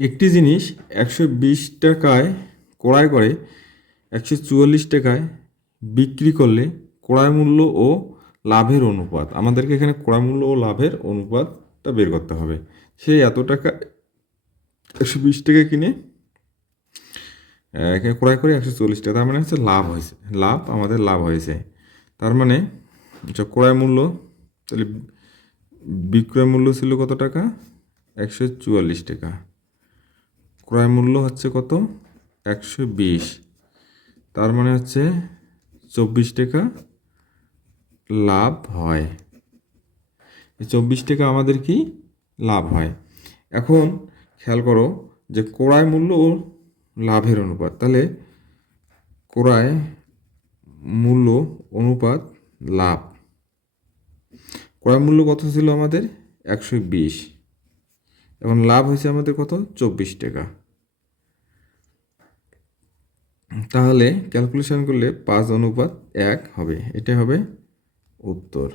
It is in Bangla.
একটি জিনিস একশো বিশ টাকায় ক্রয় করে, একশো চুয়াল্লিশ টাকায় বিক্রি করলে ক্রয় মূল্য ও লাভের অনুপাত। আমাদেরকে এখানে ক্রয় মূল্য ও লাভের অনুপাতটা বের করতে হবে। সে এত টাকা একশো বিশ টাকা কিনে এখানে ক্রয় করে একশো চল্লিশ টাকা, তার মানে হচ্ছে লাভ হয়েছে। লাভ, আমাদের লাভ হয়েছে। তার মানে আচ্ছা ক্রয় মূল্য, তাহলে বিক্রয় মূল্য ছিল কত টাকা? একশো চুয়াল্লিশ টাকা। ক্রয় মূল্য হচ্ছে কত? একশো বিশ। তার মানে হচ্ছে চব্বিশ টাকা লাভ হয়। চব্বিশ টাকা আমাদের কি? লাভ হয়। এখন খেয়াল করো যে ক্রয় মূল্য ও লাভের অনুপাত। তাহলে ক্রয় মূল্য, অনুপাত, লাভ। ক্রয় মূল্য কত ছিল আমাদের? একশো বিশ। এখন লাভ হয়েছে আমাদের কত? চব্বিশ টাকা। তাহলে ক্যালকুলেশন করলে পাঁচ অনুপাত এক হবে। এটা হবে উত্তর।